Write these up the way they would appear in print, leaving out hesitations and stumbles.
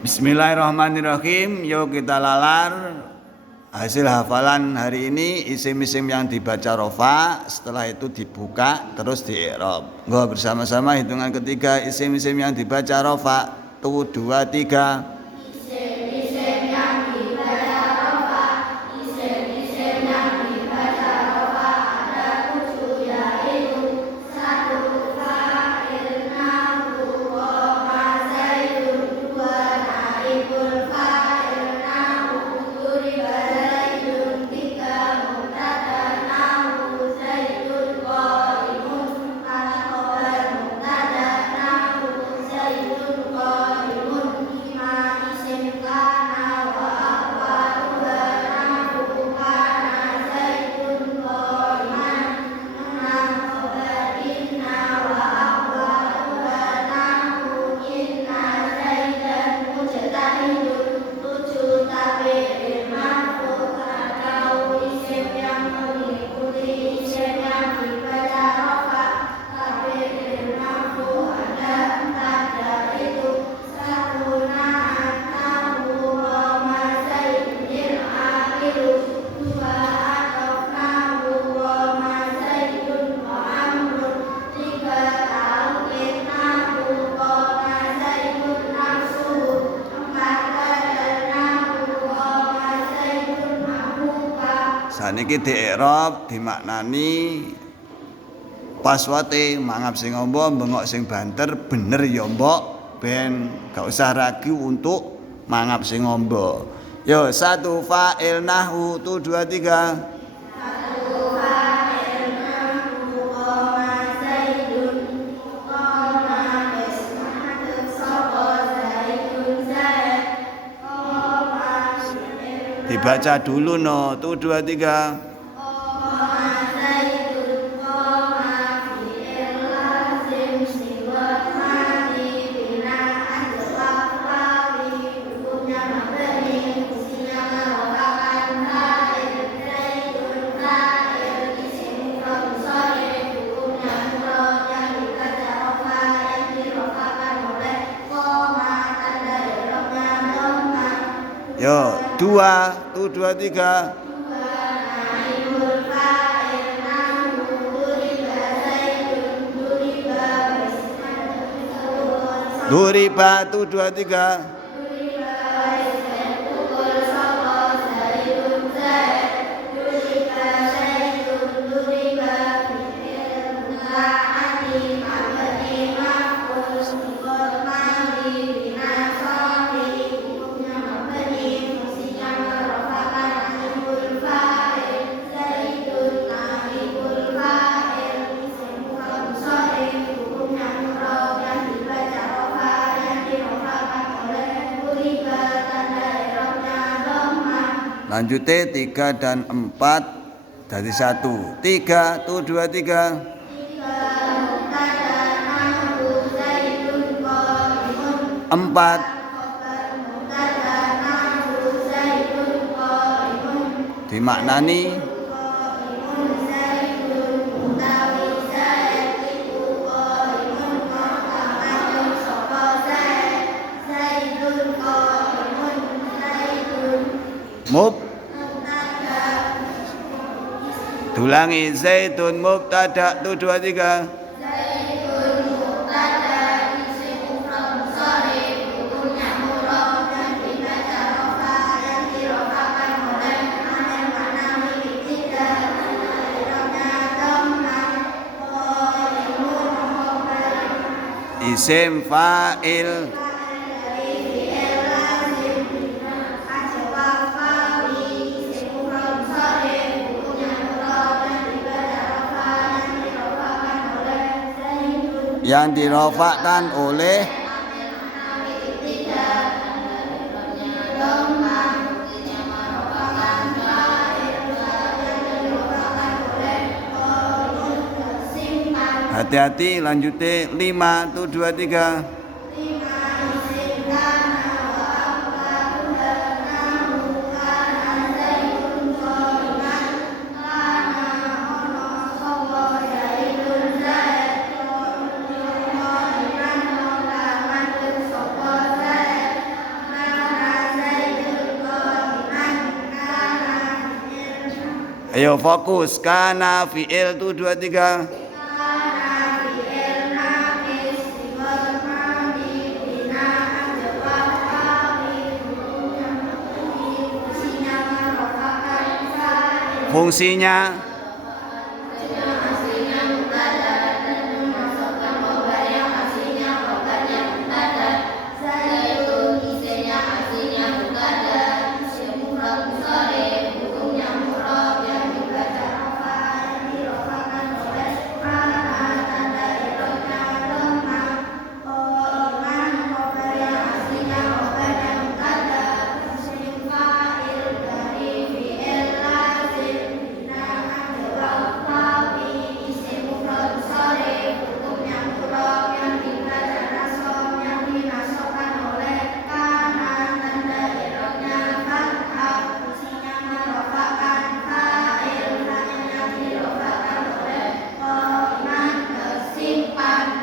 Bismillahirrahmanirrahim. Yuk kita lalar hasil hafalan hari ini, isim-isim yang dibaca rofa, setelah itu dibuka terus di i'rab. Bersama-sama hitungan ketiga, isim-isim yang dibaca rofa. 1, 2, 3. Isim-isim yang dibaca rofa, isim-isim yang dibaca rofa ada 7, yaitu 1 fa'il nahu qoma zaidun, 2 naibul fa'il nahu duriba zaidun, 3 mubtada nahu zaidun qaimun, 4 khobar mubtada nahu zaidun qaimun, 5 isim kana wa akhwatuha nahu kana zaidun qaiman, 6 khobar inna wa akhwatuha nahu inna zaidan mujtahidun, 7 tabi'il marfu' atau isim yang mengikuti isim yang dibaca rofa. Tabi'il marfu' ada 4, yaitu 1 na'at nahu qoma zaidun akhiru, 2 atof nahu qoma zaidun wa amrun, 3 ta'ukid nahu qoma zaidun nafsuhu, 4 badal nahu qoma zaidun mahbuba. Saniki di i'rab dimaknani paswate mangap sing amba bengok sing banter bener ya mbok, ben gak usah ragu untuk mangap sing amba. Yo 1 fa'il nahu 1, 2, 3. 1 fa'il nahu qoma zaidun, qoma bismahatut sapa zaidun zaid, qoma Dibaca dulu no 1, 2, 3. qoma zaidun, qoma fi'il lazim siwat madi bina'an jawab wawi, hukumnya mabni, fungsinya merupakan fa'il, zaidun fa'il, isim mufrad shalih, hukumnya mufrad yang dibaca rofa, yang dirofakan oleh qoma, tanda i'rabnya dhamma. Yo 2, 1, 2, 3. Naibul fa'il nahu duriba zaidun, duriba Duriba 1, 2, 3. pukul sapa zaidun zaid, duriba zaidun, duriba fi'il mudha'ati mabni maf'ul siwat madi binasari, hukumnya mabni, fungsinya merupakan naibul fa'il, zaidun naibul fa'il, isim mufrad shalih, hukumnya mufrad yang dibaca rofa, yang dirofakan oleh duriba, tanda i'rabnya dhamma. Lanjutnya 3 dan 4 dari 1. 3, 1, 2, 3. 3 mubtada nahu zaidun qaimun, 4 khobar mubtada nahu zaidun qaimun, dimaknani qaimun zaidun utawi zaid iku qaimun maqamatun sapa zaid, zaidun qaimun, zaidun mub. mubtada, Dulangi zaitun mubtada 1, 2, 3. zaidun mubtada, isim mufrad shalih, hukumnya mufrad yang dibaca rofa, yang dirofakan oleh amil ma'nawi ketiga, tanda i'rabnya dhamma. Qaimun khobar Isim fa'il dari fi'il lazim bina'an jawab wawi, isim mufrad shalih, hukumnya mufrad yang dibaca rofa, yang dirofakan oleh zaidun, yang dirofakkan oleh amil ma'nawi ketiga, tanda i'rabnya dhamma, fungsinya merupakan fa'il, yang dirofakan oleh qaimun tersimpan. hati-hati. Lanjutnya 5, 1, 2, 3. 5 isim kana wa akhwatuha nahu kana zaidun qaiman, kana ono sapa zaidun zaid, qaiman maqamatun sapa zaid, Ayo fokus. Kana fi'il tu 2 3. Fungsinya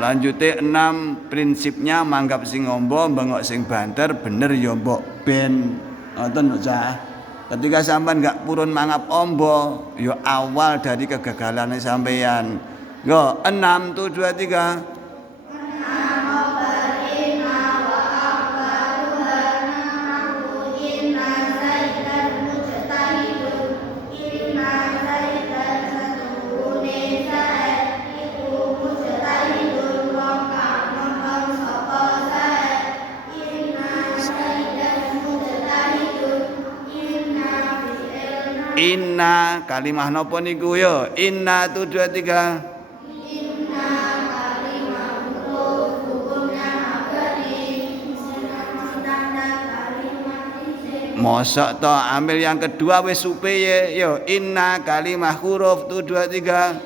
lanjute 6 prinsipnya manggap sing ngombo bengok sing banter bener ya mbok ben ngoten Cah. Ketika sampean enggak purun mangap ombo ya awal dari kegagalannya sampean. Nggo 6 tuh 2 3. Inna kalimah napa niku ya? Inna tu 2 3. Mosok to ambil yang kedua wis supaya ya inna kalimah huruf tu 2 3.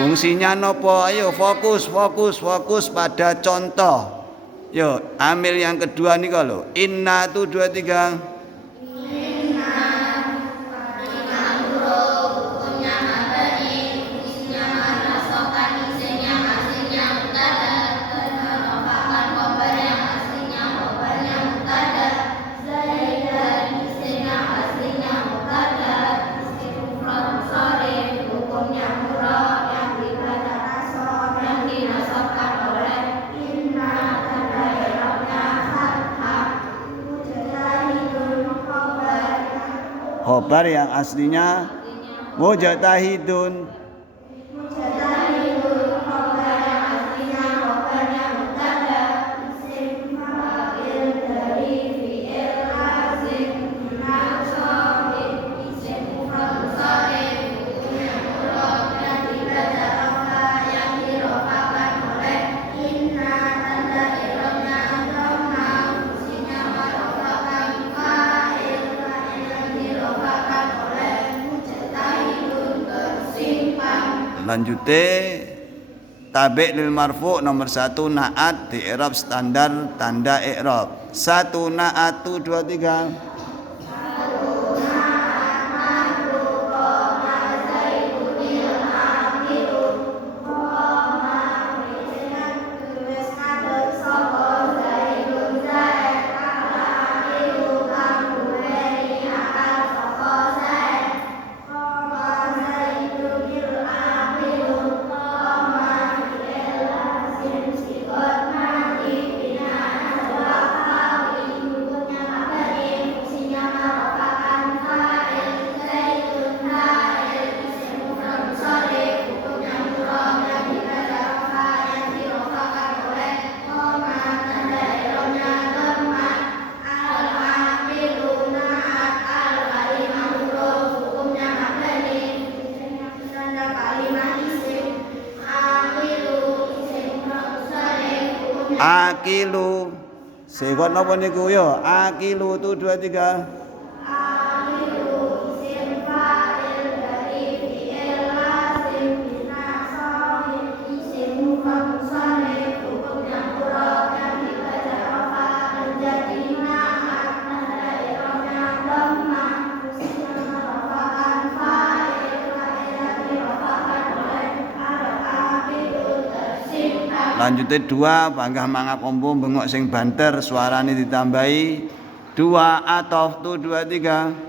Fungsinya napa? Ayo fokus pada contoh. Yo, ambil yang kedua nih kalau inna tuh 2 3. Khobar yang aslinya mujtahidun. Lanjute tabi' lil marfu nomor 1 naat di i'rab standar tanda i'rab. 1 naatu 2 3. Akilu segot napa niku ya akilu tu 2 3. Lanjutnya 2 panggah mangap ombo bengok sing banter suarane ditambahi 2 atof tu 2 3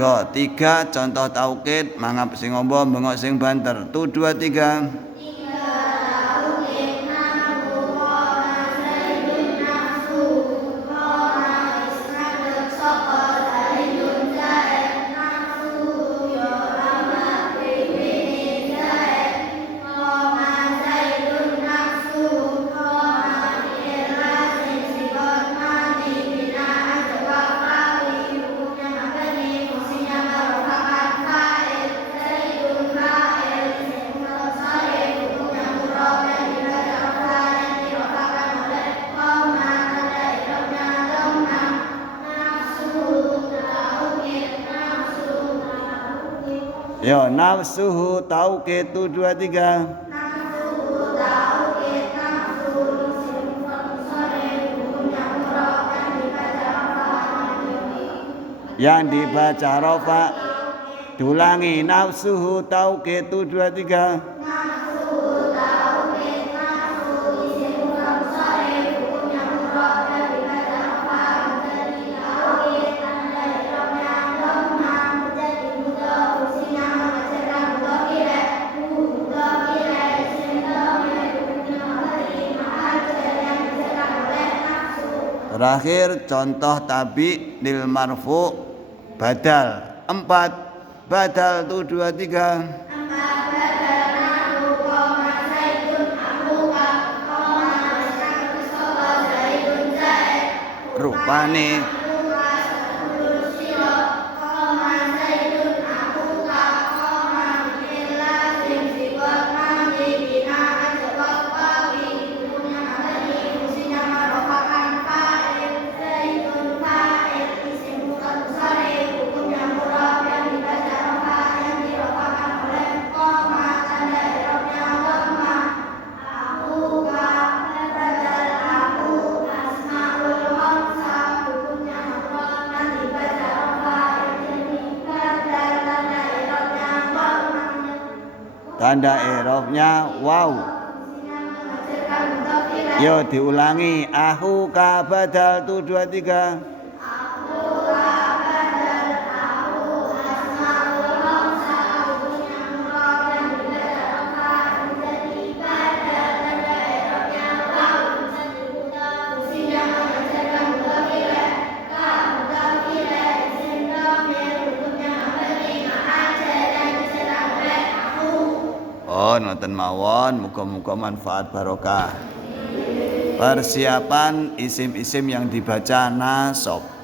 Nggo 3 contoh taukid mangap sing ombo bengok sing banter tu 2 3 Yo nafsuhu taukid tu 2 3 yang dibaca rofa diulangi nafsuhu taukid tu 2 3 Terakhir contoh tabi lil marfu badal 4 badal tu 2 3 rupane tanda i'rabnya wow. Yo diulangi ahuka badal tu 2 3 ngoten mawon muga-muga manfaat barokah. Persiapan isim-isim yang dibaca nasab.